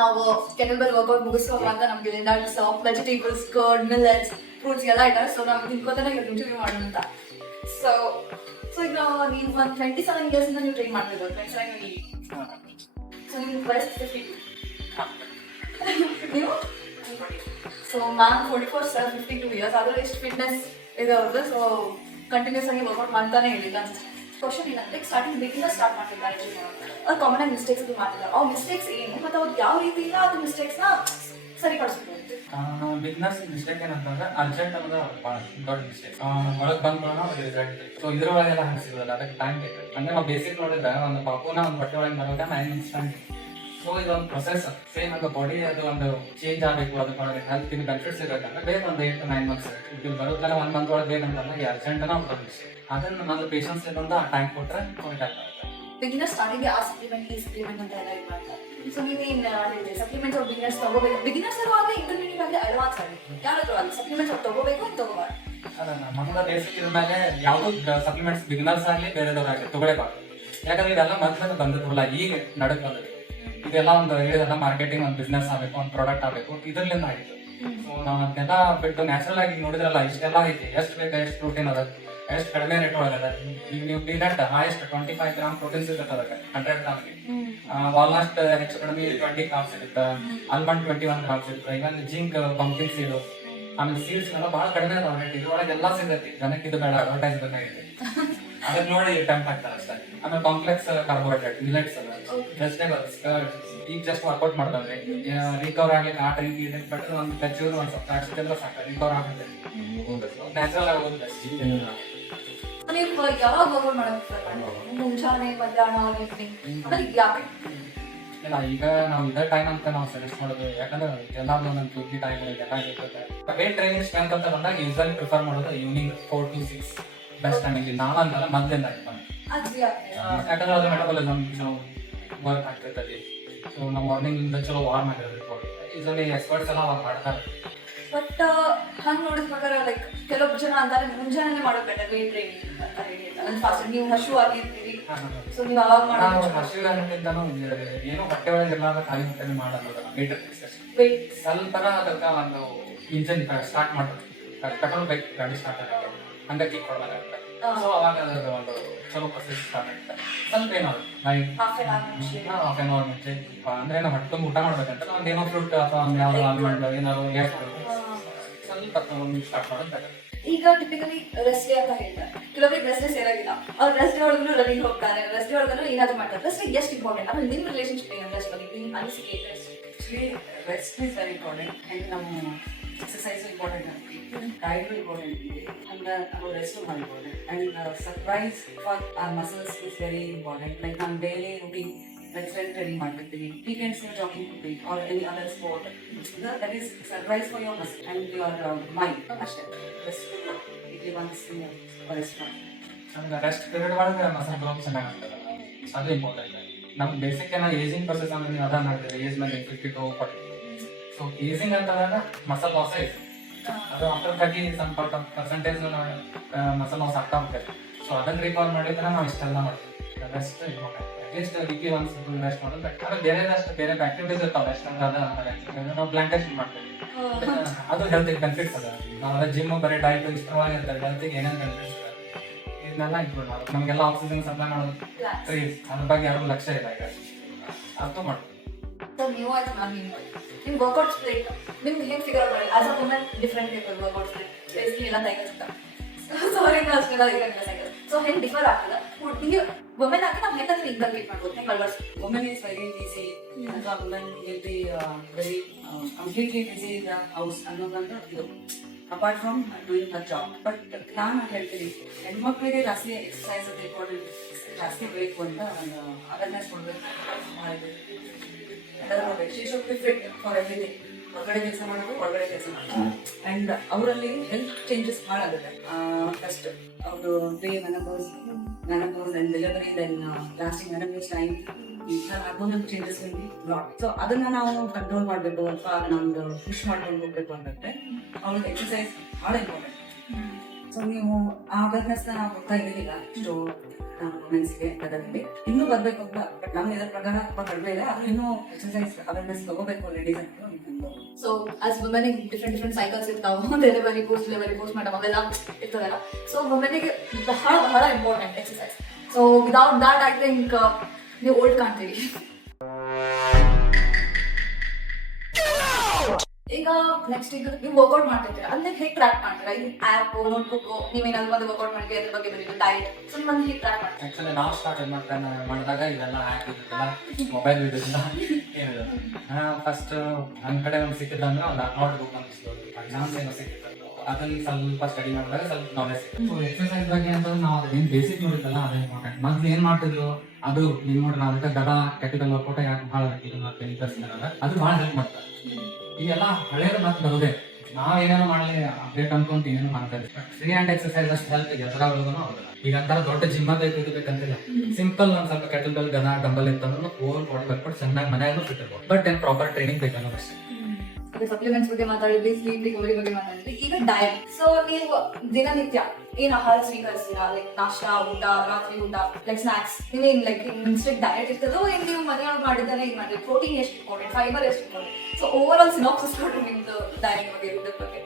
ನಾವು ಕೆಟಲ್ಬೆಲ್ ವರ್ಕೌಟ್ ಮುಗಿಸುವಾಗ ನಮಗೆ nuts vegetables curd millets fruits ಎಲ್ಲ ಇದ್ದಾರೆ. ಸೊ ನಾವು ತಿನ್ಕೋತಾನೆ ಇಂಟರ್ವ್ಯೂ ಮಾಡೋಣ ಅಂತ. ಸೊ ಈಗ ನೀವು ಒಂದು 27 years ಇಂದ ನೀವು ಟ್ರೈನ್ ಮಾಡ್ತಿರೋದು 27 years. ಸೊ ನಿಮ್ಮ ವಯಸ್ಸು 52 ನೀವು ಸೊ ಮ್ಯಾಮ್ 52 years ಅದ್ರಲ್ಲಿ ಎಷ್ಟು ಫಿಟ್ನೆಸ್ ಇದೆ ಅವ್ರದ್ದು. ಸೊ ಕಂಟಿನ್ಯೂಸ್ ಆಗಿ ವರ್ಕೌಟ್ ಮಾಡ್ತಾನೆ ಹೇಳಿಲ್ಲ. ಕ್ವಶನ್ ಏನಂದ್ರೆ ಸ್ಟಾರ್ಟಿಂಗ್ ಬೇಕಿಂದ ಸ್ಟಾರ್ಟ್ ಮಾಡ್ತಿದ್ದಾರೆ ಅವ್ರು ಕಾಮನ್ ಆಗಿ ಮಿಸ್ಟೇಕ್ಸ್ ಅದು ಮಾಡ್ತಿದ್ದಾರೆ. ಆ ಮಿಸ್ಟೇಕ್ಸ್ ಏನು ಮತ್ತು ಅವ್ರು ಯಾವ ರೀತಿಯಿಂದ ಅದು ಮಿಸ್ಟೇಕ್ಸ್ನ ಸರಿಪಡಿಸ್ಬೋದು? ಬಿಸ್ನೆಸ್ ಮಿಸ್ಟೇಕ್ ಏನಂತಂದ್ರೆ ಅರ್ಜೆಂಟ್ ಅನ್ನೋದು ಭಾಳ ದೊಡ್ಡ ಮಿಸ್ಟೇಕ್. ಒಳಗೆ ಬಂದ್ಕೊಳ್ಳೋಣ ಅವ್ರಿಗೆ ರಿಸಲ್ಟ್. ಸೊ ಇದ್ರೊಳಗೆಲ್ಲ ಹಂಗೆ ಸಿಗೋಲ್ಲ, ಅದಕ್ಕೆ ಟೈಮ್ ಬೇಕು. ಅಂದ್ರೆ ನಾವು ಬೇಸಿಕ್ ನೋಡಿದ್ರೆ ಒಂದು ಪಾಪುನ ಒಂದು ಬಟ್ಟೆ ಒಳಗೆ ಬರೋಕೆ 9 months ಟೈಮ್. ಸೊ ಇದೊಂದು ಪ್ರೊಸೆಸ್. ಸೇಮ್ ಅದು ಬಾಡಿ ಅದು ಒಂದು ಚೇಂಜ್ ಆಗಬೇಕು, ಅದಕ್ಕೆ ಹೆಲ್ತ್ ಬೆನಿಫಿಟ್ಸ್ ಇರಬೇಕಂದ್ರೆ ಬೇಗ ಒಂದು 8 to 9 months. ಇದು ಬರೋದಲ್ಲ 1 month ಒಳಗೆ ಬೇಕಂತಂದ್ರೆ ಅರ್ಜೆಂಟ್ ನಾವು ಬಂದಿಸಿ ಅದನ್ನು ಮೊದಲು ಪೇಷನ್ಸ್ ಇರೋದು ಆ ಟೈಮ್ ಕೊಟ್ಟರೆ ಕರೆಕ್ಟ್ ಆಗ್ತದೆ. ಬಿಗಿನರ್ ಸ್ಟಾರ್ಟಿಂಗ್ ಆ ಸಪ್ಲಿಮೆಂಟ್ ಈ ಸಪ್ಲಿಮೆಂಟ್ ಅಂತ ಎಲ್ಲ ಇದು ಮಾಡ್ತಾರೆ. ಸೊ ನೀವೇನು ಹೇಳಿದ್ರಿ ಸಪ್ಲಿಮೆಂಟ್ಸ್ ಅವ್ರು ಬಿಗಿನರ್ಸ್ ತಗೋಬೇಕು, ಬಿಗಿನರ್ಸ್ ಆಗಲಿ ಇಂಟರ್ಮೀಡಿಯೇಟ್ ಆಗಲಿ ಅಡ್ವಾನ್ಸ್ ಆಗಲಿ ಯಾರಾದರೂ ಆಗಲಿ ಸಪ್ಲಿಮೆಂಟ್ಸ್ ಅವ್ರು ತಗೋಬೇಕು ಅಂತ ತಗೋಬಾರ್ದು. ಅದನ್ನ ಮೊದಲ ಬೇಸಿಕ್ ಇದ್ರ ಮೇಲೆ ಯಾವುದು ಸಪ್ಲಿಮೆಂಟ್ಸ್ ಬಿಗಿನರ್ಸ್ ಆಗಲಿ ಬೇರೆದವ್ರಾಗಲಿ ತಗೊಳ್ಳೇಬಾರ್ದು. ಯಾಕಂದ್ರೆ ಇದೆಲ್ಲ ಮೊದಲು ಬಂದಿರಲ್ಲ, ಈಗ ನಡಕ್ ಬಂದಿದೆ. ಇದೆಲ್ಲ ಒಂದು ಹೇಳಿದೆಲ್ಲ ಮಾರ್ಕೆಟಿಂಗ್ ಒಂದು ಬಿಸ್ನೆಸ್ ಆಗಬೇಕು, ಒಂದು ಪ್ರಾಡಕ್ಟ್ ಆಗಬೇಕು, ಇದರಿಂದ ಆಗಿತ್ತು. ಸೊ ನಾವು ಅದನ್ನೆಲ್ಲ ಬಿಟ್ಟು ನ್ಯಾಚುರಲ್ ಆಗಿ ನೋಡಿದ್ರಲ್ಲ ಇಷ್ಟೆಲ್ಲ ಐತಿ, ಎಷ್ಟು ಬೇಕು ಎಷ್ಟು ಪ್ರೋಟೀನ್ ಅದ, ಎಷ್ಟು ಕಡಿಮೆ ರೇಟ್ ಒಳಗದ. ಈಗ ನೀವು ಪೀನಟ್ ಹೈಯೆಸ್ಟ್ 25 grams ಪ್ರೋಟೀನ್ ಸಿಗುತ್ತೆ ಅದಕ್ಕೆ 100 grams. ವಾಲ್ನಟ್ ಹೆಚ್ಚು ಕಡಿಮೆ 20 grams ಇರುತ್ತೆ, ಆಲ್ಮಂಡ್ 21 grams ಇರುತ್ತೆ. ಈಗ ಜಿಂಕ್ ಪಂಪ್ಕಿನ್ ಸೀಡು ಆಮೇಲೆ ಸೀಡ್ಸ್ ಎಲ್ಲ ಭಾಳ ಕಡಿಮೆ ಅದಾವ ರೇಟ್. ಇದ್ರೊಳಗೆ ಎಲ್ಲ ಸಿಗತ್ತೆ. ಜನಕ್ಕೆ ಇದು ಬೇಡ, ಅಡ್ವರ್ಟೈಸ್ ಬೇಕಾಗಿದೆ, ಅದನ್ನ ನೋಡಿ ಟೆಂಪ್ ಆಗ್ತಾರೆ ಅಷ್ಟೇ. ಆಮೇಲೆ ಕಾಂಪ್ಲೆಕ್ಸ್ ಕಾರ್ಬೋಹೈಡ್ರೇಟ್ ಮಿಲೆಟ್ಸ್ ಅದ, ವೆಜಿಟೇಬಲ್ಸ್ ಈಗ ಜಸ್ಟ್ ವರ್ಕೌಟ್ ಮಾಡ್ತಾವ್ರಿ ರಿಕವರ್ ಆಗ್ಲಿಕ್ಕೆ ಆ ಟೈಮ್ ಇದೆ. ಬಟ್ ಒಂದು ವೆಜ್ಜೂರು ಒಂದು ಸ್ವಲ್ಪ ಫ್ಯಾಟ್ಸ್ ತಿಂದ್ರೆ ಸಾಕು ರಿಕವರ್ ಆಗುತ್ತೆ. ನ್ಯಾಚುರಲ್ ಆಗಿ ಹೋಗುತ್ತೆ. ನೀವು ಯಾವಾಗ ವರ್ಕೌಟ್ ಮಾಡೋದು? ಮುಂಜಾನೆ ಮಧ್ಯಾಹ್ನ ಆಮೇಲೆ ಯಾಕೆ ಇಲ್ಲ ಈಗ ನಾವು ಇದೇ ಟೈಮ್ ಅಂತ ನಾವು ಸಜೆಸ್ಟ್ ಮಾಡೋದು. ಯಾಕಂದ್ರೆ ಎಲ್ಲಾರು ಒಂದೊಂದು ಡ್ಯೂಟಿ ಟೈಮ್ ಎಲ್ಲ ಇರ್ತದೆ. ವೇಟ್ ಟ್ರೈನಿಂಗ್ ಸ್ಟ್ರೆಂತ್ ಅಂತ ಬಂದಾಗ ಯೂಸಲಿ ಪ್ರಿಫರ್ ಮಾಡೋದು ಈವ್ನಿಂಗ್ 4 to 6 ಬೆಸ್ಟ್ ಟೈಮ್. ಇಲ್ಲಿ ನಾಳೆ ಅಂತಲ್ಲ ಮೊದಲಿಂದ ಯಾಕಂದ್ರೆ ಅದು ಮೆಟಬಾಲಿಸಮ್ ವರ್ಕ್ ಆಗ್ತಿರ್ತದೆ. ಸೊ ನಾವು ಮಾರ್ನಿಂಗ್ ಚಲೋ ವಾರ್ಮ್ ಆಗಿರಬೇಕು. ಯೂಸಲಿ ಎಕ್ಸ್ಪರ್ಟ್ಸ್ ಎಲ್ಲ ಅವಾಗ ಮಾಡ್ತಾರೆ. ಬಟ್ ಹಂಗೆ ನೋಡಿದ ಪ್ರಕಾರ ಲೈಕ್ ಕೆಲವೊಬ್ಬರು ಜನ ಅಂತಾರೆ ಮುಂಜಾನೆ ಮಾಡೋದು ಬೆಟರ್ ವೇಟ್ ಟ್ರೈನಿಂಗ್ ಅಂತ ಹೇಳಿ. ಫಾಸ್ಟ್ ನೀವು ಹಶು ಆಗಿರ್ತೀರಿ, ಸೊ ನೀವು ಅವಾಗ ಮಾಡೋದು ಹಸಿವಿನಿಂದನೂ ಏನೋ ಹೊಟ್ಟೆ ಒಳಗೆ ಇರಲಾರ ಖಾಲಿ ಹೊಟ್ಟೆ ಮಾಡೋದು ವೇಟ್ ಸ್ವಲ್ಪ ಅದಕ್ಕೆ ಒಂದು ಇಂಜಿನ್ ಸ್ಟಾರ್ಟ್ ಮಾಡೋದು ಪೆಟ್ರೋಲ್ ಬೈಕ್ ಗಾಡಿ ಸ್ಟಾರ್ಟ್ ಆಗುತ್ತೆ, ಹಂಗೆ ಕಿಕ್ ಕೊಡಲಾಗುತ್ತೆ. ಸೊ ಅವಾಗ ಅದ್ರ ಒಂದು ಚಲೋ ಪ್ರೊಸೆಸ್ ಸ್ಟಾರ್ಟ್ ಆಗುತ್ತೆ. ಸ್ವಲ್ಪ ಏನಾದ್ರು ಹಾಫ್ ಆನ್ ಅವರ್ ಮುಂಚೆ ಅಂದ್ರೆ ನಾವು ಹೊಟ್ಟೆ ಊಟ ಮಾಡ್ಬೇಕಂತ ಒಂದು ಏನೋ ಫ್ರೂಟ್ ಅಥವಾ ಒಂದು ಯಾವ್ದು ಆಲ್ಮಂಡ್ ಏನಾದ್ರು ಸ್ವಲ್ಪ ಸ್ಟಾರ್ಟ್ ಮಾಡೋದು. ಈಗ ಟಿಪಿಕಲಿ ರೆಸ್ಟ್ ಡೇ ಅಂತ ಹೇಳ್ತಾರೆ. ಕೆಲವೊಬ್ಬರಿಗೆ ರೆಸ್ಟ್ ಡೇ ಸೇರಾಗಿಲ್ಲ, ಅವ್ರು ರೆಸ್ಟ್ ಡೇ ಒಳಗೂ ರನ್ನಿಂಗ್ ಹೋಗ್ತಾರೆ, ರೆಸ್ಟ್ ಡೇ ಒಳಗೂ ಏನಾದ್ರು ಮಾಡ್ತಾರೆ. ರೆಸ್ಟ್ ಡೇ ಎಷ್ಟು ಇಂಪಾರ್ಟೆಂಟ್? ಆಮೇಲೆ ನಿಮ್ಮ ರಿಲೇಶನ್ಶಿಪ್ ಏನು ರೆಸ್ಟ್ ಬಗ್ಗೆ ನಿಮ್ಮ ಅನಿಸಿಕೆ? Rest is very important and ನಮ್ಮ ಎಕ್ಸಸೈಸು ಇಂಪಾರ್ಟೆಂಟ್ ಆಗ್ತೀವಿ, ಡಯಟು ಇಂಪಾರ್ಟೆಂಟ್ ಇದೆ, ಹಂಗೆ ನಾವು ರೆಸ್ಟು ಮಾಡ್ಬೋದು. And surprise for our muscles is very important. Like ನಾನು ಡೈಲಿ ರೂಟೀನ್ ಸ್ಟ್ರೆಂತ್ ಟ್ರೈನಿಂಗ್ ಮಾಡ್ತಿರ್ತೀವಿ, ವೀಕೆಂಡ್ಸ್ ನೀವು ಜಾಗಿಂಗ್ ಹೋಗ್ತೀವಿ or any other sport. That is surprise for your muscle and your mind ಅಷ್ಟೇ. Rest ಇಲ್ಲಿ ಒನ್ಸ್ ರೆಸ್ಟ್ ಮಾಡಿ ನಮ್ಗೆ rest period ಒಳಗೆ muscle growth ಚೆನ್ನಾಗಿ ಆಗ್ತದೆ, ಅದು ಇಂಪಾರ್ಟೆಂಟ್. ನಮ್ಗೆ ಬೇಸಿಕ್ ಏನೋ ಏಜಿಂಗ್ ಪ್ರೊಸೆಸ್ ಅಂದ್ರೆ ನೀವು ಅದನ್ನ ಮಾಡಿದ್ರೆ ಏಜ್ ಮೇಲೆ 50 to 40. ಸೊ ಏಜಿಂಗ್ ಅಂತಂದಾಗ ಮಸಲ್ ಲಾಸ್ ಇದೆ, ಅದು after 30 some percentage muscle loss ಆಗ್ತಾ ಹೋಗ್ತದೆ. ಸೊ ಅದನ್ನ ರಿಕವರ್ ಮಾಡಿದ್ರೆ ನಾವು ಇಷ್ಟೆಲ್ಲ ಮಾಡ್ತೀವಿ. Rest important. At least weekly once rest ಮಾಡೋದು ಬೆಟರ್. ಆಮೇಲೆ ಬೇರೆ ಆಕ್ಟಿವಿಟೀಸ್ ಇರ್ತಾವೆ ರೆಸ್ಟ್ ಅಂದ್ರೆ ನಾವು ಪ್ಲಾಂಟೇಶನ್ ಮಾಡ್ತೀವಿ, ಅದು ಹೆಲ್ತಿಗೆ ಬೆನಿಫಿಟ್ಸ್ ಅದ. ನಾವು ಜಿಮ್ ಬರೀ ಡಯಟ್ ಇಷ್ಟವಾಗಿರ್ತಾರೆ, ಹೆಲ್ತಿಗೆ ಏನೇನು ಬೆನಿಫಿಟ್ಸ್ ಇದೆ ಇದನ್ನೆಲ್ಲ ಇಂಪ್ರೂವ್ ಮಾಡೋದು. ನಮಗೆಲ್ಲ ಆಕ್ಸಿಜನ್ ಸಪ್ಲೈ ಮಾಡೋದು ಟ್ರೀಸ್, ಅದ್ರ ಬಗ್ಗೆ ಯಾರು ಲಕ್ಷ್ಯ ಇಲ್ಲ. ಈಗ ಅರ್ಥ ಮಾಡ್ತೀವಿ. ಸೊ ನೀವು ಆಯ್ತು ಮ್ಯಾಮ್, ನಿಮ್ಮ ವರ್ಕೌಟ್ ಸ್ಪ್ಲಿಟ್ ನಿಮ್ಗೆ ಹೇಗೆ ಫಿಗರ್ ಮಾಡಿ ಆಸ್ ಅ ವುಮೆನ್ ಡಿಫ್ರೆಂಟ್ ಇರ್ತದೆ ವರ್ಕೌಟ್ ಸ್ಪ್ಲಿಟ್ ಬೇಸಿಕಲಿ ಎಲ್ಲ ತೈಗಲ್ಸ್ತಾ ಸಾರಿ ಅಷ್ಟೆಲ್ಲ ಈಗ ತೈಗಲ್. ಸೊ ಹೆಂಗೆ ಡಿಫರ್ ಆಗ್ತದೆ ಹುಡುಗಿ ವುಮೆನ್ ಆಗಿ ನಾವು ಹೆಂಗೆ ಇನ್ಕಲ್ಕೇಟ್ ಮಾಡ್ಬೋದು, ಹೆಂಗೆ ಅಳವಡಿಸ್ತೀವಿ? women is very busy and a woman will be very completely busy in the house ಅನ್ನೋದಂದ್ರೆ ಇದು apart from doing the job. But ನಾನು ಹೇಳ್ತೀನಿ ಹೆಣ್ಮಕ್ಳಿಗೆ ಜಾಸ್ತಿ ಎಕ್ಸಸೈಸ್ ಅದು ಇಂಪಾರ್ಟೆಂಟ್, ಜಾಸ್ತಿ ಬೇಕು ಅಂತ ಒಂದು ಅವೇರ್ನೆಸ್ ಕೊಡಬೇಕು. She should be fit for everything. ಹೊರಗಡೆ ಕೆಲಸ ಮಾಡೋದು, ಒಳಗಡೆ ಕೆಲಸ ಮಾಡೋದು. ಆ್ಯಂಡ್ ಅವರಲ್ಲಿ ಹೆಲ್ತ್ ಚೇಂಜಸ್ ಭಾಳ ಆಗುತ್ತೆ. ಫಸ್ಟ್ ಅವರು pre menopause and delivery, then lasting menopause time, hormonal changes lot. So ಅದನ್ನ ನಾವು ಕಂಟ್ರೋಲ್ ಮಾಡಬೇಕು ಅಥವಾ ನಮ್ದು ಪುಷ್ ಮಾಡ್ಕೊಂಡು ಹೋಗ್ಬೇಕು ಅಂತಂದ್ರೆ ಅವ್ರಿಗೆ ಎಕ್ಸಸೈಸ್ ಭಾಳ ಇಂಪಾರ್ಟೆಂಟ್. ಸೊ ನೀವು ಆ ಅವೇರ್ನೆಸ್ನ ನಾವು ಕೊಡ್ತಾ ಇದ್ದೀನಿಲ್ಲ ಇಷ್ಟು ವುಮೆನ್ಸ್ಗೆ ಅದರಲ್ಲಿ ಇನ್ನೂ ಬರ್ಬೇಕು ಅಂತ ಬಟ್ ನಮ್ಮ ಇದರ ಪ್ರಕಾರ ತುಂಬಾ ಕಡಿಮೆ ಇದೆ. ಅದು ಇನ್ನೂ ಎಕ್ಸರ್ಸೈಸ್ ಅವೇರ್ನೆಸ್ ತಗೋಬೇಕು ಲೇಡೀಸ್ ಅಂತ ನಿಮ್ದು. ಸೊ ಆಸ್ ವುಮೆನಿಗೆ ಡಿಫ್ರೆಂಟ್ ಸೈಕಲ್ಸ್ ಇರ್ತಾವೆ, ಡೆಲಿವರಿ ಪೋಸ್ಟ್ ಮಾರ್ಟಮ್ ಅವೆಲ್ಲ ಇರ್ತದಲ್ಲ. ಸೊ ವುಮೆನಿಗೆ ಬಹಳ ಬಹಳ important exercise. So without that I think ನೀವು ಓಲ್ಡ್ ಕಾಣ್ತೀವಿ. ಈಗ ನೆಕ್ಸ್ಟ್ ಈಗ ನೀವು ವರ್ಕೌಟ್ ಮಾಡ್ತಿರ್ತೀರಾ, ಅದನ್ನ ಹೇಗೆ ಟ್ರ್ಯಾಕ್ ಮಾಡ್ತೀರಾ? ಈ ಆ್ಯಪ್ ನೋಟ್ಬುಕ್ ನೀವೇನಾದ್ರು ಒಂದು ವರ್ಕೌಟ್ ಮಾಡಿ ಅದ್ರ ಬಗ್ಗೆ ಬರೀ ಡಯಟ್ ಸೊ ಮಂದಿ ಹೇಗೆ ಟ್ರ್ಯಾಕ್ ಮಾಡ್ತೀರಾ? ಆಕ್ಚುಲಿ ನಾವು ಸ್ಟಾರ್ಟ್ ಮಾಡಿದಾಗ ಇದೆಲ್ಲ ಆ್ಯಪ್ ಇದ್ದಿಲ್ಲ, ಮೊಬೈಲ್ ಇದ್ದಿಲ್ಲ, ಏನಿಲ್ಲ. ಫಸ್ಟ್ ನನ್ನ ಕಡೆ ಒಂದು ಸಿಕ್ಕಿಲ್ಲ ಅಂದ್ರೆ ಒಂದು ನೋಟ್ಬುಕ್ ಅನಿಸ್ಬೋದು, ಎಕ್ಸಾಮ್ಸ್ ಏನೋ ಸಿಕ್ಕಿತ್ತು, ಅದನ್ನ ಸ್ವಲ್ಪ ಸ್ಟಡಿ ಮಾಡಿದಾಗ ಸ್ವಲ್ಪ ನಾಲೆಜ್ ಸಿಕ್ತು. ಎಕ್ಸರ್ಸೈಸ್ ಬಗ್ಗೆ ಅಂತಂದ್ರೆ ನಾವು ಅದೇನು ಬೇಸಿಕ್ ನೋಡಿದ್ದಲ್ಲ ಅದೇ ಇಂಪಾರ್ಟೆಂಟ್. ಮೊದ್ಲು ಏನ್ ಮಾಡ್ತಿದ್ರು ಅದು ನೀವು ನೋಡ್ರಿ, ನಾವು ಅದಕ್ಕೆ ಗದಾ ಕ್ಯಾಪಿಟಲ್ ವರ್ಕೌಟ್ ಯಾಕೆ ಭಾಳ ಅದು ಭಾಳ ಹೆಲ್ಪ್ ಮಾಡ್ತಾರೆ. ಈಗೆಲ್ಲ ಹಳೇದು ಮತ್ತೆ ಬರೋದೇ, ನಾವ್ ಏನೇನೋ ಮಾಡ್ಲಿ ಅಪ್ಡೇಟ್ ಅನ್ಕೊಂತ ಏನೇನು ಮಾಡ್ತಾರೆ. ಫ್ರೀ ಹ್ಯಾಂಡ್ ಎಕ್ಸರ್ಸೈಸ್ ಅಷ್ಟು ಹೆಲ್ಪ್ ಇದೆ ಎದುರಾಗೋದನ್ನು ಹೌದಲ್ಲ. ಈಗ ಅಂತಾರ ದೊಡ್ಡ ಜಿಮ್ ಇದು ಬೇಕಂತಿಲ್ಲ, ಸಿಂಪಲ್ ಒಂದ್ ಸ್ವಲ್ಪ ಕೆಟಲ್ ಬೆಲ್ ಗದಾ ಡಂಬಲ್ ಇತ್ತಂದ್ರೆ ಓವರ್ ಬಾಡಿ ವರ್ಕೌಟ್ ಚೆನ್ನಾಗಿ ಮನೆಯಾಗೂ ಫಿಟ್ ಇರ್ಬೋದು. ಬಟ್ ಏನ್ ಪ್ರಾಪರ್ ಟ್ರೈನಿಂಗ್ ಬೇಕನ್ನೋ ಅಷ್ಟೇ. ಸಪ್ಲಿಮೆಂಟ್ಸ್ ಬಗ್ಗೆ ಮಾತಾಡಿದ್ವಿ, ಸ್ಲೀಪ್ ರಿಕವರಿ ಬಗ್ಗೆ ಮಾತಾಡಿದ್ವಿ. ಈಗ ಡಯಟ್. ಸೊ ನೀವು ದಿನನಿತ್ಯ ಏನ್ ಆಹಾರ ಸ್ವೀಕರಿಸ್ತೀರಾ? ಲೈಕ್ ನಾಷ್ಟ, ಊಟ, ರಾತ್ರಿ ಊಟ, ಲೈಕ್ ಸ್ನಾಕ್ಸ್, ನೀವೇನ್ ಲೈಕ್ ಇನ್ಸ್ಟೆಂಟ್ ಡಯಟ್ ಇರ್ತದೋ ಏನ್ ನೀವು ಮನೆಯೊಳಗೆ ಮಾಡಿದ್ದಾನೆ ಈಗ ಮಾಡಿದ್ರೆ ಪ್ರೋಟೀನ್ ಎಷ್ಟು ಇಂಪಾರ್ಟೆಂಟ್, ಫೈಬರ್ ಎಷ್ಟು important? So over all synopsis ಕೊಡ್ರಿ ನಿಮ್ದು ಡಯಟ್ ಬಗ್ಗೆ, ಊಟದ ಬಗ್ಗೆ.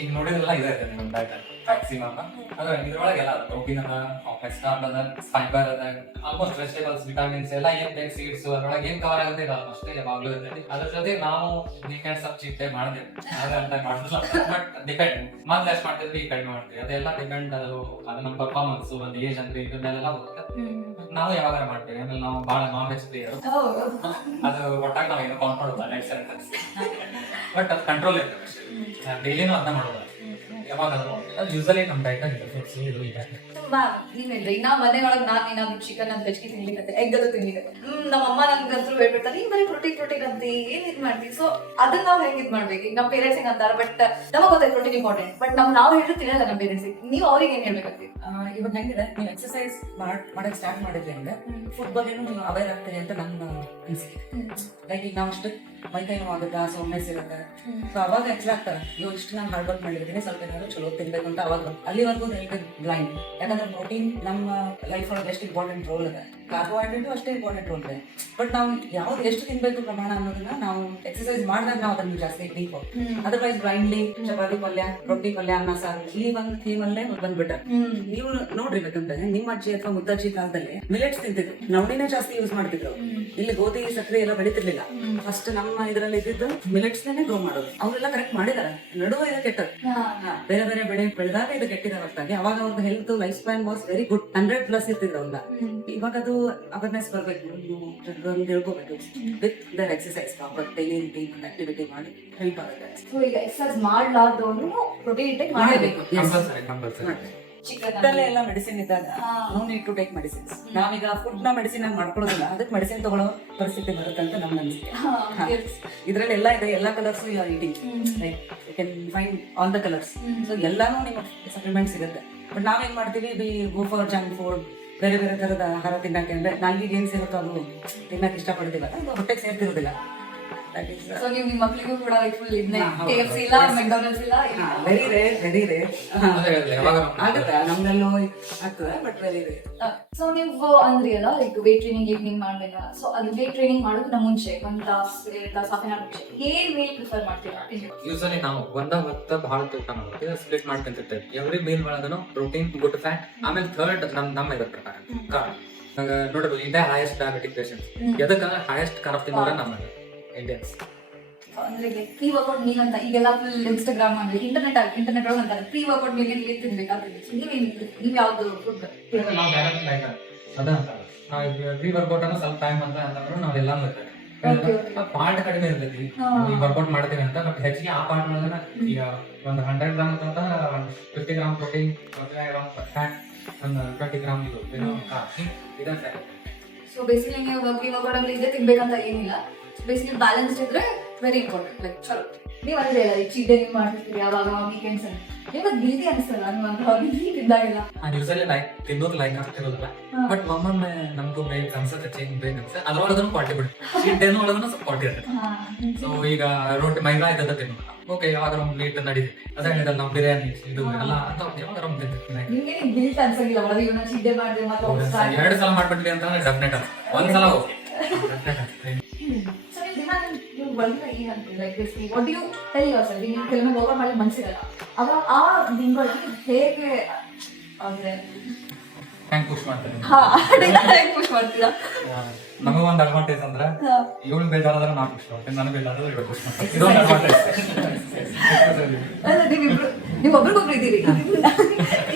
ಈಗ ನೋಡಿದ್ರಲ್ಲ ಇದೆ ನಿಮ್ ಡಯಟ್ ಮ್ಯಾಕ್ಸಿಮಮ್. ಅದ್ರ ಇದ್ರೊಳಗೆಲ್ಲ ಪ್ರೋಟೀನ್ ಅದ, ಕಾಂಪ್ಲೆಕ್ಸ್ ಕಾರ್ಬ್ ಅದ, ಫೈಬರ್ ಅದ, ಆಲ್ಮೋಸ್ಟ್ ವೆಜಿಟೇಬಲ್ಸ್, ವಿಟಾಮಿನ್ಸ್ ಎಲ್ಲ ಏನ್ ಬೇಕು ಸೀಡ್ಸ್ ಅದ್ರೊಳಗೆ ಏನ್ ಕವರ್ ಆಗುತ್ತೆ ಆಲ್ಮೋಸ್ಟ್ ಯಾವಾಗ್ಲೂ ಇರ್ತೈತಿ. ಅದ್ರ ಜೊತೆ ನಾವು ವೀಕೆಂಡ್ ಸ್ವಲ್ಪ ಚೀಟ್ ಡೇ ಮಾಡಿದ್ವಿ, ಅಂತ ಮಾಡಿಲ್ಲ. ಬಟ್ ಡಿಪೆಂಡ್ ಮೊದ್ಲು ಎಷ್ಟು ಮಾಡ್ತಿದ್ವಿ ಈಗ ಕಡಿಮೆ ಮಾಡ್ತೀವಿ, ಅದೆಲ್ಲ ಡಿಪೆಂಡ್. ಅದು ನಮ್ಮ ಪರ್ಫಾರ್ಮೆನ್ಸ್ ಒಂದು ಏಜ್ ಅಂದ್ರೆ ಇದನ್ನೆಲ್ಲ ಹೋಗುತ್ತೆ. ನಾವು ಯಾವಾಗ ಮಾಡ್ತೀವಿ ಆಮೇಲೆ ನಾವು ಬಹಳ ನಾನ್ ವೆಜ್ ಪ್ಲೇಯರ್, ಅದು ಒಟ್ಟಾಗಿ ನಾವು ಏನು ಕೌಂಟ್ ಮಾಡೋದು ಬಟ್ ಅದು ಕಂಟ್ರೋಲ್ ಇರ್ತದೆ. ಡೈಲಿನೂ ಅದನ್ನ ಮಾಡೋದು ಯಾವಾಗಾದ್ರು. ಅದು ಯೂಸಲಿ ನಮ್ಮ ಡೈಟ್ ಫ್ರೂಟ್ಸ್ ಇದು ಇದೆ. ಮ್ಯಾಮ್ ನೀವೇನ್ರಿ ನಾ ಮನೆಯೊಳಗೆ ನಾನು ಏನಾದ್ರು ಚಿಕನ್ ಅಂತ ಹೆಚ್ಚಿಗೆ ತಿನ್ಲಿಕ್ಕೆ ಎಗ್ ಅದು ತಿನ್ಲಿಕ್ಕೆ ನಮ್ಮ ಅಮ್ಮ ನನ್ಗಂತೂ ಹೇಳ್ಬಿಡ್ತಾರೆ ಈಗ ಬರೀ ಪ್ರೋಟೀನ್ ಅಂತ ಏನ್ ಇದ್ ಮಾಡ್ತೀವಿ. ಸೊ ಅದನ್ನ ನಾವು ಹೆಂಗ್ ಇದ್ ಮಾಡ್ಬೇಕು? ಈಗ ನಮ್ಮ ಪೇರೆಂಟ್ಸ್ ಹೆಂಗ್ ಅಂತಾರೆ, ಬಟ್ ನಮಗ್ ಗೊತ್ತಾಯ್ತು ಪ್ರೋಟೀನ್ ಇಂಪಾರ್ಟೆಂಟ್, ಬಟ್ ನಾವು ಹೇಳಿದ್ರೆ ತಿನ್ನಲ್ಲ ನಮ್ಮ ಪೇರೆಂಟ್ಸ್. ನೀವು ಅವ್ರಿಗೆ ಏನ್ ಹೇಳ್ಬೇಕಾಗ್ತದೆ? ಇವಾಗ ಹೆಂಗಿದೆ, ನೀವು ಎಕ್ಸರ್ಸೈಸ್ ಮಾಡಕ್ ಸ್ಟಾರ್ಟ್ ಮಾಡಿದ್ರಿ ಅಂದ್ರೆ ಫುಡ್ ಬಗ್ಗೆನೂ ನೀವು ಅವೇರ್ ಆಗ್ತೀರಿ ಅಂತ ನನ್ನ ಅನಿಸಿಕೆ. ಲೈಕ್ ಈಗ ನಾವು ಅಷ್ಟು ಮೈಕೈ ನೋವು ಆಗುತ್ತಾ, ಸೌಮ್ನೆಸ್ ಇರುತ್ತೆ, ಸೊ ಅವಾಗ ಎಚ್ಚರ ಆಗ್ತಾರೆ. ಇವಾಗ ಇಷ್ಟು ನಾನು ಹಾರ್ಡ್ ವರ್ಕ್ ಮಾಡಿರ್ತೀನಿ, ಸ್ವಲ್ಪ ಏನಾದ್ರು ಚಲೋ ತಿನ್ಬೇಕು ಅಂತ ಅವಾಗ. ಅಲ್ಲಿವರೆಗೂ ಬ್ಲೈಂಡ್. ಯಾಕಂದ್ರೆ ಪ್ರೋಟೀನ್ ನಮ್ಮ ಲೈಫ್ ಒಳಗೆ ಎಷ್ಟು ಇಂಪಾರ್ಟೆಂಟ್ ರೋಲ್ ಇದೆ, ಕಾರ್ಬೋಹೈಡ್ರೇಟು ಅಷ್ಟೇ ಇಂಪಾರ್ಟೆಂಟ್ ರೋಲ್ ಇದೆ. ಬಟ್ ನಾವು ಯಾವ್ದು ಎಷ್ಟು ತಿನ್ಬೇಕು ಪ್ರಮಾಣ ಅನ್ನೋದನ್ನ ನಾವು ಎಕ್ಸರ್ಸೈಸ್ ಮಾಡಿದಾಗ ನಾವು ಅದನ್ನ ಜಾಸ್ತಿ ಡೀಪ್. ಅದರ್ವೈಸ್ ಬ್ಲೈಂಡ್ಲಿ ಚಪಾತಿ ಪಲ್ಯ, ರೊಟ್ಟಿ ಪಲ್ಯ, ಅನ್ನ ಸಾರು ಈ ಒಂದು ಥೀಮ್ ಅಲ್ಲೇ ಬಂದ್ಬಿಟ್ಟ. ನೀವು ನೋಡ್ರಿ ಬೇಕಂದ್ರೆ ನಿಮ್ಮ ಅಜ್ಜಿ ಅಥವಾ ಮುತ್ತಜ್ಜಿ ಕಾಲದಲ್ಲಿ ಮಿಲೆಟ್ಸ್ ತಿಂತಿದ್ರು, ನವಣಿನೇ ಜಾಸ್ತಿ ಯೂಸ್ ಮಾಡ್ತಿದ್ರು. ಇಲ್ಲಿ ಗೋಧಿ ಸಕ್ಕರೆ ಎಲ್ಲ ಬೆಳಿತಿರ್ಲಿಲ್ಲ. ಫಸ್ಟ್ ನಮ್ಮ ಇದರಲ್ಲಿ ಇದ್ದಿದ್ದು ಮಿಲೆಟ್ಸ್ ಗ್ರೋ ಮಾಡೋದು. ಅವರೆಲ್ಲ ಕರೆಕ್ಟ್ ಮಾಡಿದಾರೆ. ನಡುವೆ ಇದು ಕೆಟ್ಟದ್ದು, ಬೇರೆ ಬೇರೆ ಬೆಳೆ ಬೆಳೆದಾಗ ಇದು ಕೆಟ್ಟಿದೆ ಹೊರತಾಗಿ. ಅವಾಗ ಅವ್ರದ್ದು health life span was very good, 100+ ಇರ್ತಿದ್ರು ಅವ್ರ. ಇವಾಗ ಅದು ಅವೇರ್ನೆಸ್ ಬರ್ಬೇಕು, ತಿಳ್ಕೋಬೇಕು with their exercise, proper daily routine activity ಮಾಡಿ ಹೆಲ್ಪ್ ಆಗುತ್ತೆ. ಸೊ ಈಗ ಎಕ್ಸರ್ಸೈಸ್ ಮಾಡ್ಲಾರ್ದವನು ಪ್ರೋಟೀನ್ ಇಂಟೇಕ್ ಮಾಡಬೇಕು. ಚಿಕನ್ ಎಲ್ಲ ಮೆಡಿಸಿನ್ ಇದ್ದಾಗ no need to take medicines. ನಾವೀಗ ಫುಡ್ ನ ಮೆಡಿಸಿನ್ ಆಗಿ ಮಾಡ್ಕೊಳ್ಳೋದಿಲ್ಲ, ಅದಕ್ಕೆ ಮೆಡಿಸಿನ್ ತಗೊಳ್ಳೋ ಪರಿಸ್ಥಿತಿ ಬರುತ್ತೆ ಅಂತ ನಮ್ಮ ಅನಿಸಿಕೆ. ಇದ್ರಲ್ಲಿ ಎಲ್ಲ ಇದೆ, ಎಲ್ಲಾ colours you are eating, like you can find all the colours. So ಎಲ್ಲಾನು ನಿಮ್ಮ ಸಪ್ಲಿಮೆಂಟ್ ಸಿಗುತ್ತೆ. ಬಟ್ ನಾವೇನ್ ಮಾಡ್ತೀವಿ, we go for junk food, ಬೇರೆ ಬೇರೆ ತರದ ಆಹಾರ ತಿನ್ನಕ್ಕೆ. ಅಂದ್ರೆ ನಾಲ್ಗಿಗೆ ಏನ್ ಸೇರುತ್ತೋ ಅದು ತಿನ್ನಕ್ಕೆ ಇಷ್ಟಪಡ್ತೀವಲ್ಲ, ಅದು ಹೊಟ್ಟೆಗೆ ಸೇರ್ತಿರೋದಿಲ್ಲ. ಸೊ ನೀವು ನಿಮ್ಮ ಮಕ್ಕಳಿಗೂ ಕೂಡ ಫುಲ್ ಇದನ್ನೇ KFC ಇಲ್ಲ, ಮೆಕ್ಡೊನಾಲ್ಡ್ಸ್ ಇಲ್ಲ, ವೆರಿ ರೇರ್ ಆಗುತ್ತೆ, ನಮ್ದಲ್ಲೂ ಆಗ್ತದೆ, ಬಟ್ ವೆರಿ ರೇರ್. ಸೊ ನೀವು ಅಂದ್ರಿ ಅಲ್ಲ ಲೈಕ್ ವೇಟ್ ಟ್ರೈನಿಂಗ್ ಈವ್ನಿಂಗ್ ಮಾಡ್ಬೇಕಾ? ಸೊ ಅದು ವೇಟ್ ಟ್ರೈನಿಂಗ್ ಮಾಡೋದನ್ನ ಮುಂಚೆ 1 ತಾಸು 2 ತಾಸು ಹಾಫ್ ಅನ್ ಅವರ್ ಮುಂಚೆ ಏನ್ ಮೀಲ್ ಪ್ರಿಫರ್ ಮಾಡ್ತೀರಾ? ಯೂಸಲಿ ನಾವು ಹೊತ್ತ ಬಹಳ ಊಟ ಮಾಡೋದು, ಸ್ಪ್ಲಿಟ್ ಮಾಡ್ಕೊಂತಿರ್ತೇವೆ. ಎವ್ರಿ ಮೀಲ್ ಒಳಗನು ಪ್ರೋಟೀನ್, ಗುಡ್ ಫ್ಯಾಟ್, ಆಮೇಲೆ ಥರ್ಡ್ ನಮ್ಮ ಇದರ ಪ್ರಕಾರ ಕಾರ್ಬ್. ನೋಡ್ರಿ ಇಂಡಿಯಾ ಹೈಯೆಸ್ಟ್ ಡಯಾಬಿಟಿಕ್ ಪೇಷಂಟ್. ಎದಕ್ಕಂದ್ರೆ ಹೈಯೆಸ್ಟ್ ಕಾರ್ಬ್ ತಿನ್ನೋರ ನಮ್ಮ ಇಂಡಿಯನ್ಸ್. ಅಂದ್ರೆ ಪ್ರೀ ವರ್ಕೌಟ್ ಮೀಲ್ ಅಂತ ಈಗೆಲ್ಲ ಫುಲ್ ಇನ್ಸ್ಟಾಗ್ರಾಮ್ ಆಗಲಿ ಇಂಟರ್ನೆಟ್ ಒಳಗೆ ಅಂತಾರೆ ಪ್ರೀ ವರ್ಕೌಟ್ ಮೀಲ್ ಏನ್ ತಿನ್ಬೇಕಾಗ್ತದೆ. ನೀವ್ ಯಾವ್ದು ಫುಡ್ ನಾವು ಡೈರೆಕ್ಟ್ ಲೈಕ್ ಅದ ಅಂತಾರೆ. ನಾವು ಪ್ರೀ ವರ್ಕೌಟ್ ಅನ್ನೋ ಸ್ವಲ್ಪ ಟೈಮ್ ಅಂತ ಅಂತಂದ್ರೆ ನಾವೆಲ್ಲ ಪಾರ್ಟ್ ಕಡಿಮೆ ಇರ್ತೈತಿ ಈ ವರ್ಕೌಟ್ ಮಾಡ್ತೀವಿ ಅಂತ. ಬಟ್ ಹೆಚ್ಚಿಗೆ ಆ ಪಾರ್ಟ್ ಮಾಡಿದ್ರೆ ಈಗ ಒಂದು 100 ಗ್ರಾಮ್ ಅಂತ 50 ಗ್ರಾಮ್ ಪ್ರೋಟೀನ್, 25 ಗ್ರಾಮ್ ಫ್ಯಾಟ್, ಒಂದು 20 ಗ್ರಾಮ್ ಇದು ಇದೆ. ಸೊ ಬೇಸಿಕಲಿ ನೀವು ಪ್ರೀ ವರ್ಕೌಟ್ ಅಲ್ಲಿ ಇದೇ ತಿನ್ಬೇಕಂತ ಏನಿಲ್ಲ, ಬೇಸಿಕಲಿ ಬ್ಯಾಲೆನ್ಸ್ಡ್ ಇದ್ರೆ ವೆರಿ ಇಂಪಾರ್ಟೆಂಟ್. ಲೈಕ್ ಚಲೋ ನೀವು ಅಂದ್ರೆ ಚೀಟ್ ಡೇ ನೀವು ಮಾಡ್ತಿರ್ತೀರಿ ಯಾವಾಗ ವೀಕೆಂಡ್ಸ್ ಅಂತ ನಿಮಗೆ ಗಿಲ್ಟಿ ಅನಿಸ್ತಲ್ಲ? ಇದ್ದಾಗೆಲ್ಲ ಯೂಸಲಿ ಲೈಕ್ ತಿನ್ನೋದು ಲೈಕ್ ಆಗ್ತಿರೋದಿಲ್ಲ, ಬಟ್ ಒಮ್ಮೊಮ್ಮೆ ನಮಗೂ ಬೇಗ ಅನ್ಸುತ್ತೆ, ಚೇಂಜ್ ಬೇಗ ಅನ್ಸುತ್ತೆ. ಅದ್ರೊಳಗೂ ಕ್ವಾಲಿಟಿ ಬಿಡುತ್ತೆ, ಚೀಟ್ ಡೇನೂ ಒಳಗೂ ಸ್ವಲ್ಪ ಕ್ವಾಲಿಟಿ ಇರುತ್ತೆ. ಸೊ ಈಗ ರೊಟ್ಟಿ ಮೈದಾ ಇದ್ದದ ತಿನ್ನೋದು, ಓಕೆ ಯಾವಾಗ ಒಂದು ಮೀಟ್ ನಡೀತಿದೆ ಅದೇ ಹೇಳಿದಲ್ಲ ನಾವು ಬಿರಿಯಾನಿ ಇದು ಎಲ್ಲ ಅಂತ ಯಾವಾಗ ಒಂದು ನಿಮ್ಗೆ ಗಿಲ್ಟ್ ಅನ್ಸಂಗಿಲ್ಲ ಒಳಗೆ ಇವನ್ನ ಚಿಡ್ಡೆ ಮಾಡಿದೆ ಮತ್ತೆ ಅವ್ರು start 2 ಸಲ ಮಾಡ್ಬಿಟ್ವಿ ಅಂತ ಡೆಫಿನೆಟ್ ಒಂದ್ಸಲ ಹೋಗಿ ಸೊ ನೀವು ಬಂದ್ರೆ ಏನಂತೀವಿ like basically what do you tell yourself ನೀವು ಕೆಲವೊಮ್ಮೆ ಓವರ್ ಮಾಡಿ ಮನ್ಸಿರಲ್ಲ ಅವಾಗ ಆ ದಿನಗಳಲ್ಲಿ ಹೇಗೆ ಅಂದ್ರೆ ಹೆಂಗ್ ಖುಷಿ ಮಾಡ್ತಾರೆ ಖುಷಿ ಮಾಡ್ತೀರಾ ನಮಗ ಒಂದು ಅಡ್ವಾಂಟೇಜ್ ಅಂದ್ರೆ ಇವಳು ಬೇಜಾರಾದ್ರೆ ನಾನು ಖುಷಿ ಮಾಡ್ತೀನಿ ನನಗೆ ಬೇಜಾರಾದ್ರೆ ಇವಳು ಖುಷಿ ಮಾಡ್ತೀನಿ ಇದೊಂದು ಅಡ್ವಾಂಟೇಜ್ ಅಲ್ಲ ನೀವು ಒಬ್ರಿಗೊಬ್ರು ಇದ್ದೀರಿ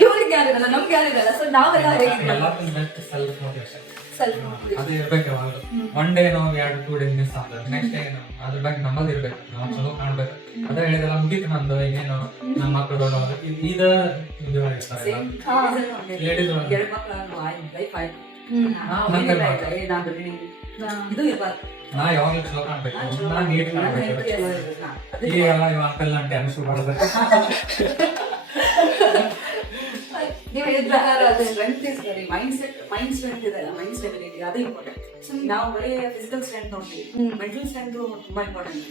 ಇವ್ರಿಗೆ ಯಾರಿರಲ್ಲ ನಮ್ಗೆ ಯಾರಿರಲ್ಲ ಸೊ ನಾವೆಲ್ಲ ಹೇಗಿದ್ದೀವಿ ಎಲ್ಲದಕ್ಕೂ ಬೆಸ್ಟ್ ಸೆಲ್ಫ್ ಮೋಟಿವೇಶನ್ ಸ್ವಲ್ಪ ಅದು ಇರ್ಬೇಕು ಯಾವಾಗ ಒನ್ ಡೇ ನಾವು 2-2 ಡೇ ಮಿಸ್ ಆಗ್ತದೆ ನೆಕ್ಸ್ಟ್ ಡೇ ಅದ್ರ ಬಗ್ಗೆ ನಮ್ಮಲ್ಲಿ ಇರ್ಬೇಕು ನಾವು ಚಲೋ ಕಾಣ್ಬೇಕು ಅದೇ ಹೇಳಿದಲ್ಲ ಮುಗೀತು ನಂದು ಇನ್ನೇನು ನಮ್ಮ ಮಕ್ಕಳು ದೊಡ್ಡವರು ಈಗ ಇದು ಇರ್ತಾರೆ ಲೇಡೀಸ್ ಎರಡು ಮಕ್ಕಳು ಲೈಫ್ ಆಯ್ತು ಇದು ಇರ್ಬಾರ್ದು ನಾ ಯಾವಾಗಲೂ ಚಲೋ ಕಾಣ್ಬೇಕು ನಾ ನೀಟ್ ಕಾಣ್ಬೇಕು ಈಗ ಎಲ್ಲ ಇವ ಅಂಕಲ್ ಆಂಟಿ ಅನಿಸು ಮಾಡ್ಬೇಕು ನೀವು ಹೇಳಿದ ಪ್ರಕಾರ strength is very mind strength ಇದೆ ಮೈಂಡ್ ಸ್ಟೆಬಿಲಿಟಿ ಅದು ಇಂಪಾರ್ಟೆಂಟ್ ನಾವು ಬರೀ ಫಿಸಿಕಲ್ ಸ್ಟ್ರೆಂತ್ ನೋಡ್ತೀವಿ ಮೆಂಟಲ್ ಸ್ಟ್ರೆಂತ್ ತುಂಬಾ ಇಂಪಾರ್ಟೆಂಟ್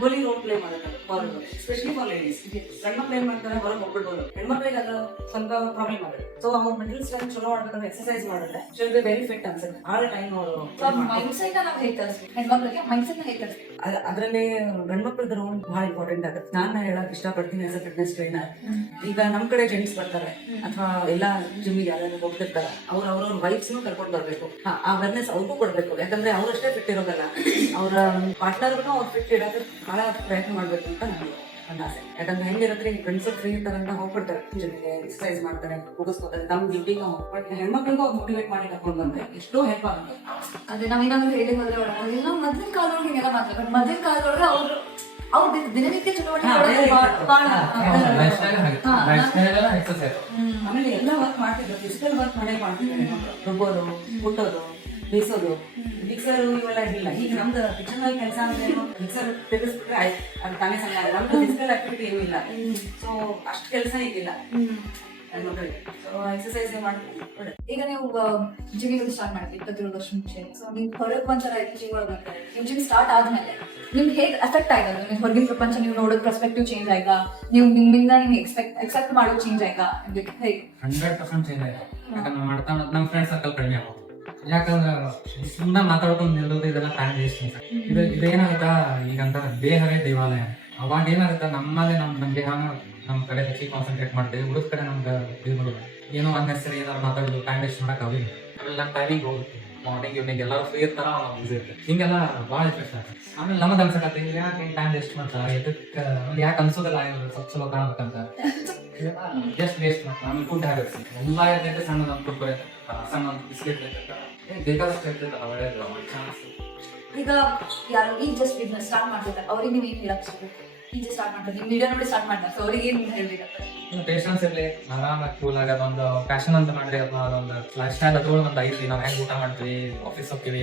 ಗೋಲಿ ರೋಲ್ ಪ್ಲೇ ಮಾಡಬೇಕು ಎಸ್ಪೆಷಲಿ ಫಾರ್ ಲೇಡೀಸ್ ಗಂಡ ಮಕ್ಳು ಏನ್ ಮಾಡ್ತಾರೆ ಹೊರಗೆ ಹೋಗ್ಬಿಡ್ಬೋದು ಹೆಣ್ಮಕ್ಳಿಗೆ ಅದು ಸ್ವಲ್ಪ ಪ್ರಾಬ್ಲಮ್ ಆಗುತ್ತೆ ಸೊ ಅವ್ರ ಮೆಂಟಲ್ ಸ್ಟ್ರೆಂತ್ ಚಲೋ ಮಾಡ್ಬೇಕಂದ್ರೆ ಎಕ್ಸರ್ಸೈಸ್ ಮಾಡಿದ್ರೆ ಶುಡ್ ಬಿ ವೆರಿ ಫಿಟ್ ಅನ್ಸುತ್ತೆ ಆಲ್ ಟೈಮ್ ಅವರು ಮೈಂಡ್ಸೆಟ್ ನಾವು ಹೇಗೆ ಕಲಿಸ್ಬೇಕು ಹೆಣ್ಮಕ್ಳಿಗೆ ಮೈಂಡ್ಸೆಟ್ ನ ಹೇಗೆ ಕಲಿಸ್ಬೇಕು ಅದರಲ್ಲಿ ಗಂಡ್ಮಕ್ಳದ ರೋಲ್ ಬಹಳ ಇಂಪಾರ್ಟೆಂಟ್ ಆಗುತ್ತೆ ನಾನು ಹೇಳಕ್ ಇಷ್ಟಪಡ್ತೀನಿ ಆಸ್ ಅ ಫಿಟ್ನೆಸ್ ಟ್ರೈನರ್ ಈಗ ನಮ್ ಕಡೆ ಜೆಂಟ್ಸ್ ಬರ್ತಾರೆ ಅಥವಾ ಎಲ್ಲ ಜಿಮ್ಮಿಗೆ ಯಾರು ಹೋಗ್ತಿರ್ತಾರೆ ಅವ್ರವ್ರ ವೈಫ್ಸ್ನು ಕರ್ಕೊಂಡು ಬರ್ಬೇಕು ಅವೇರ್ನೆಸ್ ಅವ್ರಿಗೂ ಕೊಡ್ಬೇಕು ಯಾಕಂದ್ರೆ ಅವ್ರಷ್ಟೇ ಫಿಟ್ ಇರೋದಲ್ಲ ಅವರ ಪಾರ್ಟ್ನರ್ಗೂ ಅವ್ರು ಫಿಟ್ ಇಡೋಕೆ ಬಹಳ ಪ್ರಯತ್ನ ಮಾಡ್ಬೇಕು ಅಂತ ನನ್ನ ಆಸೆ ಯಾಕಂದ್ರೆ ಹೆಂಗಿರುತ್ತೆ ಈಗ ಫ್ರೆಂಡ್ಸ್ ಫ್ರೀ ಇರ್ತಾರಂತ ಹೋಗ್ಬಿಡ್ತಾರೆ ಜಿಮ್ಮಿಗೆ ಎಕ್ಸರ್ಸೈಸ್ ಮಾಡ್ತಾರೆ ಮುಗಿಸ್ಕೋತಾರೆ ನಮ್ಮ ಡ್ಯೂಟಿಗೆ ಹೋಗ್ಬಿಟ್ಟು ಹೆಣ್ಮಕ್ಳಿಗೂ ಅವ್ರು ಮೋಟಿವೇಟ್ ಮಾಡಿ ಕರ್ಕೊಂಡು ಬಂದ್ರೆ ಎಷ್ಟೋ ಹೆಲ್ಪ್ ಆಗುತ್ತೆ ಅದೇ ನಾವೇನಾದ್ರು ಹೇಳಿ ಹೋದ್ರೆ ಎಲ್ಲ ಮೊದಲಿನ ಕಾಲದೊಳಗೆ ಹಿಂಗೆಲ್ಲ ಮಾತಾಡ್ತಾರೆ ಬಟ್ ಮೊದಲಿನ ಕಾಲದೊಳಗೆ ಅವ್ರ ದಿನನಿತ್ಯ ಚಟುವಟಿಕೆ ಆಮೇಲೆ ಎಲ್ಲ ವರ್ಕ್ ಮಾಡ್ತಿದ್ರು ಫಿಸಿಕಲ್ ವರ್ಕ್ ಮಾಡೇ ಮಾಡ್ತಿದ್ದಾರೆ ರುಬ್ಬೋದು ಮುಟ್ಟೋದು ಬೀಸೋದು ಮಿಕ್ಸರ್ ಇವೆಲ್ಲ ಇರಲಿಲ್ಲ ಈಗ ನಮ್ದು ಕಿಚನ್ ಅಲ್ಲಿ ಕೆಲಸ ಅಂದ್ರೆ ಮಿಕ್ಸರ್ ತೆಗೆಸ್ಬಿಟ್ರೆ ಆಯ್ತು ಅದು ತಾನೇ ಸಣ್ಣ ನಮ್ದು ಫಿಸಿಕಲ್ ಆಕ್ಟಿವಿಟಿ ಏನೂ ಇಲ್ಲ ಸೊ ಅಷ್ಟು ಕೆಲಸ ಈಗಿಲ್ಲ ಸೊ ಎಕ್ಸರ್ಸೈಸ್ ಮಾಡ್ತೀವಿ ಈಗ ನೀವು ಜಿಮ್ಮಿಗೆ ಸ್ಟಾರ್ಟ್ ಮಾಡ್ತೀವಿ 27 ವರ್ಷ ಮುಂಚೆ ಸೊ ನೀವು ಹೊರಗೆ ಬಂತರ ಜಿಮ್ ಒಳಗೆ ನೀವು ಜಿಮ್ ಸ್ಟಾರ್ಟ್ ಆದ್ಮೇಲೆ ನಿಮ್ಗೆ ಹೇಗೆ ಅಫೆಕ್ಟ್ ಆಯ್ತಲ್ಲ ನಿಮ್ಗೆ ಹೊರಗಿನ ಪ್ರಪಂಚ ನೀವು ನೋಡೋದು ಪರ್ಸ್ಪೆಕ್ಟಿವ್ ಚೇಂಜ್ ಆಯ್ತಾ ನೀವು ನಿಮ್ಮಿಂದ ನಿಮ್ಗೆ ಎಕ್ಸೆಪ್ಟ್ ಮಾಡೋದು ಚೇಂಜ್ ಆಯ್ತಾ ಹೇಗೆ 100% ಚೇಂಜ್ ಆಯ್ತು ಯಾಕಂದ್ರೆ ಮಾಡ್ತಾ ನಮ್ಮ ಫ್ರೆಂಡ್ ಸರ್ಕಲ್ ಕಡಿಮೆ ಆಗೋದು ಯಾಕಂದ್ರೆ ಸುಮ್ಮನೆ ಮಾತಾಡ್ಕೊಂಡು ನಿಲ್ಲೋದು ಇದೆಲ್ಲ ಟೈಮ್ ವೇಸ್ಟ್ ಅಂತ ಇದೇನಾಗುತ್ತಾ ಈಗಂತ ದೇಹವೇ ದೇವಾಲಯ ಅವಾಗ ಏನಾಗುತ್ತಾ ನಮ್ಮಲ್ಲೇ ನಮ್ಮ ದೇಹನ ನಮ್ಮ ಕಡೆ ಹೆಚ್ಚಿಗೆ ಕಾನ್ಸಂಟ್ರೇಟ್ ಮಾಡ್ತೀವಿ ಉಳಿದ ಕಡೆ ನಮ್ಗೆ ಇದು ಮಾಡೋದು ಏನೋ ಅನ್ನೆಸರಿ ಏನಾದ್ರು ಮಾತಾಡೋದು ಟೈಮ್ ವೇಸ್ಟ್ ಮಾಡಕ್ಕೆ ಆಗಿ ಆಮೇಲೆ ನಮ್ಮ ಟೈಮಿಂಗ್ ಹೋಗುತ್ತೆ ಮಾರ್ನಿಂಗ್ ಈವ್ನಿಂಗ್ ಎಲ್ಲರೂ ಫ್ರೀ ಇರ್ತಾರ ನಾವು ಬಿಸಿ ಇರ್ತೀವಿ ಹಿಂಗೆಲ್ಲ ಭಾಳ ಎಫೆಕ್ಟ್ ಆಗ್ತದೆ ಆಮೇಲೆ ನಮಗೆ ಅನ್ಸಕತ್ತೆ ಯಾಕೆ ಟೈಮ್ ವೇಸ್ಟ್ ಮಾಡ್ತಾರೆ ಇದಕ್ಕೆ ಯಾಕೆ ಅನ್ಸೋದಿಲ್ಲ ಸ್ವಲ್ಪ ಚಲೋ ಕಾಣ್ಬೇಕಂತ ಜಸ್ಟ್ ವೇಸ್ಟ್ ಮಾಡ್ತಾರೆ ಆಮೇಲೆ ಫುಡ್ ಹ್ಯಾಬಿಟ್ಸ್ ಎಲ್ಲ ಇರ್ತೈತೆ ಸಣ್ಣ ನಮ್ಮ ಕುರ್ಕುರೆ ಸಣ್ಣ ಒಂದು ಬಿಸ್ಕೆಟ್ ಬೇಕಾದಷ್ಟು ಇರ್ತೈತಲ್ಲ ಒಳ್ಳೆಯದು ಈಗ ಯಾರು ಈಗ ಜಸ್ಟ್ ಬಿಸ್ನೆಸ್ ಸ್ಟಾರ್ಟ್ ಮಾಡ್ತಿದ್ದಾರೆ ಅವ್ರಿಗೆ ನೀವು ಏನು ಹೇಳಕ್ ಇಷ್ಟಬೇಕು ಈಗ ಸ್ಟಾರ್ಟ್ ಮಾಡ್ತಾರೆ ನೀವು ವಿಡಿಯೋ ನೋಡಿ ಸ್ಟಾರ್ಟ್ ಮಾಡ್ತಾರೆ ಸೊ ಅವ್ರಿಗೆ ಏನು ಹೇಳ್ಬೇಕಾಗ್ತದೆ ಪೇಷನ್ಸ್ ಇರಲಿ ಆರಾಮಾಗಿ ಕೂಲ್ ಆಗಿ ಅದೊಂದು ಪ್ಯಾಷನ್ ಅಂತ ಮಾಡಿದ್ರೆ ಅದೊಂದು ಲೈಫ್ ಸ್ಟೈಲ್ ಅದ್ರೊಳಗೆ ಒಂದು ಐತಿ ನಾವು ಹೆಂಗೆ ಊಟ ಮಾಡ್ತೀವಿ ಆಫೀಸ್ ಹೋಗ್ತೀವಿ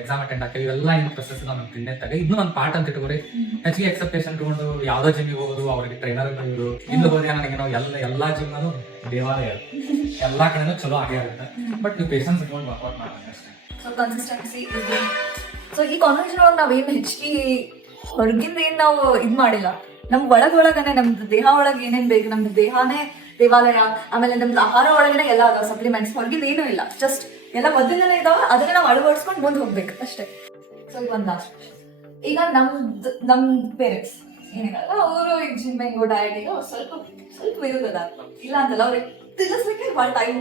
ಎಕ್ಸಾಮ್ ಅಟೆಂಡ್ ಆಗ್ತೀವಿ ಇವೆಲ್ಲ ಏನು ಪ್ರೊಸೆಸ್ ನಮ್ಮ ತಿಂಡಿತಾಗ ಇದನ್ನು ಒಂದು ಪಾರ್ಟ್ ಅಂತ ಇಟ್ಕೊರಿ ಹೆಚ್ಚಿಗೆ ಎಕ್ಸೆಪ್ಟೇಷನ್ ತಗೊಂಡು ಯಾವುದೋ ಜಿಮ್ಮಿಗೆ ಹೋಗೋದು ಅವ್ರಿಗೆ ಟ್ರೈನರ್ ಇವರು ಇಲ್ಲಿ ಹೋದ್ರೆ ನನಗೆ ನಾವು ಎಲ್ಲ ಜಿಮ್ಮಲ್ಲೂ ದೇವಾಲಯ ಎಲ್ಲ ಕಡೆನೂ ಚಲೋ ಆಗೇ ಆಗುತ್ತೆ ಬಟ್ ನೀವು ಪೇಷನ್ಸ್ ಇಟ್ಕೊಂಡು ವರ್ಕೌಟ್ ಮಾಡ್ತಾರೆ ಅಷ್ಟೇ ಸೊ ಕನ್ಸಿಸ್ಟೆನ್ಸಿ ಸೊ ಈ ಕಾನ್ವರ್ಸೇಷನ್ ಒಳಗೆ ನಾವೇನು ಹೆಚ್ಚಿಗೆ ಹೊರಗಿಂದ ಏನು ನಾವು ಇದು ಮಾಡಿಲ್ಲ ನಮ್ ಒಳಗನೆ ನಮ್ದು ದೇಹ ಒಳಗೆ ಏನೇನ್ ಬೇಕು ನಮ್ದು ದೇಹನೇ ದೇವಾಲಯ ಆಮೇಲೆ ನಮ್ದು ಆಹಾರ ಒಳಗಡೆ ಎಲ್ಲ ಅದಾವ ಸಪ್ಲಿಮೆಂಟ್ಸ್ ಹೊರಗಿಂದ ಏನೂ ಇಲ್ಲ ಜಸ್ಟ್ ಎಲ್ಲ ಮೊದಲನೇ ಇದಾವ ಅದನ್ನ ನಾವು ಅಳವಡಿಸ್ಕೊಂಡು ಮುಂದೆ ಹೋಗ್ಬೇಕು ಅಷ್ಟೇ ಸೊ ಈಗ ಒಂದು ಲಾಸ್ಟ್ ಈಗ ನಮ್ ಪೇರೆಂಟ್ಸ್ ಏನಿರಲ್ಲ ಅವರು ಈಗ ಜಿಮ್ಮಿಂಗು ಡಯಟಿಂಗು ಸ್ವಲ್ಪ ಇರೋದಲ್ಲ ಇಲ್ಲ ಅಂತಲ್ಲ ಅವ್ರಿಗೆ ತಿಳಿಸ್ಲಿಕ್ಕೆ ಭಾಳ ಟೈಮ್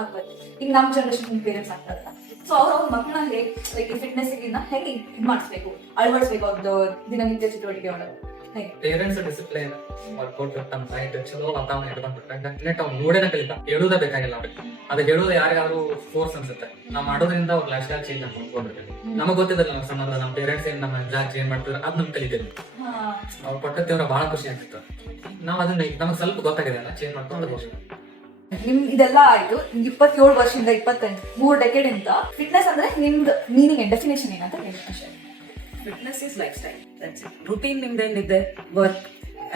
ಆಗ್ಬೇಕು ಈಗ ನಮ್ಮ ಜನರೇಷನ್ ಪೇರೆಂಟ್ಸ್ ಆಗ್ತಾರಲ್ಲ ಸೊ ಅವ್ರ ಮಕ್ಕಳನ್ನ ಹೇಗೆ ಲೈಕ್ ಫಿಟ್ನೆಸ್ಗಿನ್ನ ಹೇಗೆ ಇದು ಮಾಡಿಸ್ಬೇಕು ಅಳವಡಿಸ್ಬೇಕು ಅವ್ರದ್ದು ದಿನನಿತ್ಯ ಚಟುವಟಿಕೆ ಒಳಗೆ ಪೇರೆಂಟ್ಸ್ ಡಿಸಿಪ್ಲಿನ್ ವರ್ಕೌಟ್ ತಮ್ಮ ಡೈಟ್ ಚಲೋ ವಾತಾವರಣ ಇಟ್ಕೊಂಡ್ಬಿಟ್ರೆ ನೆಟ್ ಅವ್ನು ನೋಡೇನ ಕಲಿತಾ ಹೇಳೋದೇ ಬೇಕಾಗಿಲ್ಲ ಅವ್ರಿಗೆ ಅದು ಹೇಳೋದು ಯಾರಿಗಾದ್ರು ಫೋರ್ಸ್ ಅನ್ಸುತ್ತೆ ನಾವು ಮಾಡೋದ್ರಿಂದ ಅವ್ರ ಲೈಫ್ ಸ್ಟೈಲ್ ಚೇಂಜ್ ಮಾಡ್ಕೊಂಡ್ಬಿಡ್ಬೇಕು ನಮಗೆ ಗೊತ್ತಿದ್ದಲ್ಲ ನಾವು ಸಣ್ಣದ ನಮ್ಮ ಪೇರೆಂಟ್ಸ್ ಏನ್ ನಮ್ಮ ಜಾಗ ಚೇಂಜ್ ಮಾಡ್ತಿದ್ರೆ ಅದ್ ನಮ್ಗೆ ಕಲಿತೀವಿ ಅವ್ರು ಕೊಟ್ಟವ್ರ ಬಹಳ ಖುಷಿ ಆಗ್ತಿತ್ತು ನಾವು ಅದನ್ನ ನಮಗೆ ಸ್ವಲ್ಪ ಗೊತ್ತಾಗಿದೆ ಅಲ್ಲ ಚೇಂಜ್ ಮಾಡ್ಕೊಂಡು ನಿಮ್ ಇದೆಲ್ಲ ಆಯ್ತು 27 ವರ್ಷದಿಂದ 28 3 ಡೆಕೆಡ್ ಇಂದ ಫಿಟ್ನೆಸ್ ಅಂದ್ರೆ ನಿಮ್ದು ಮೀನಿಂಗ್ ಡೆಫಿನೇಷನ್ ಏನಂತ ಹೇಳಿ ಅಷ್ಟೇ. Fitness is lifestyle, that's it. Routine ನಿಮ್ದೇನಿದೆ ವರ್ಕ್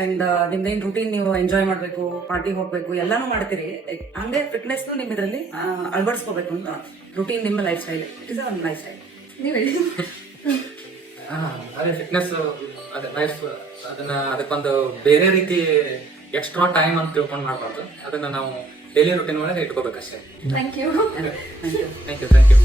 ಅಂಡ್ ನಿಮ್ದೇನ್ ರೂಟೀನ್ ನೀವು ಎಂಜಾಯ್ ಮಾಡ್ಬೇಕು, ಪಾರ್ಟಿಗೆ ಹೋಗ್ಬೇಕು, ಎಲ್ಲಾನು ಮಾಡ್ತೀರಿ. ಹಂಗೆ ಫಿಟ್ನೆಸ್ ನಿಮ್ ಇದರಲ್ಲಿ ಅಳವಡಿಸ್ಕೋಬೇಕು ಅಂತ ರೂಟೀನ್ ನಿಮ್ಮ life style. It is a life style. ನೀವು ಹೇಳಿ. ಅದೇ ಫಿಟ್ನೆಸ್ ಅದೇ ಲೈಫ್ ಅದಕ್ಕೊಂದು ಬೇರೆ ರೀತಿ ಎಕ್ಸ್ಟ್ರಾ ಟೈಮ್ ಅಂತ ತಿಳ್ಕೊಂಡು ಮಾಡ್ಬಾರ್ದು. ಅದನ್ನ ನಾವು ಡೈಲಿ ರುಟೀನ್ ಒಳಗೆ ಇಟ್ಕೋಬೇಕಷ್ಟೇ. Thank you. Thank you.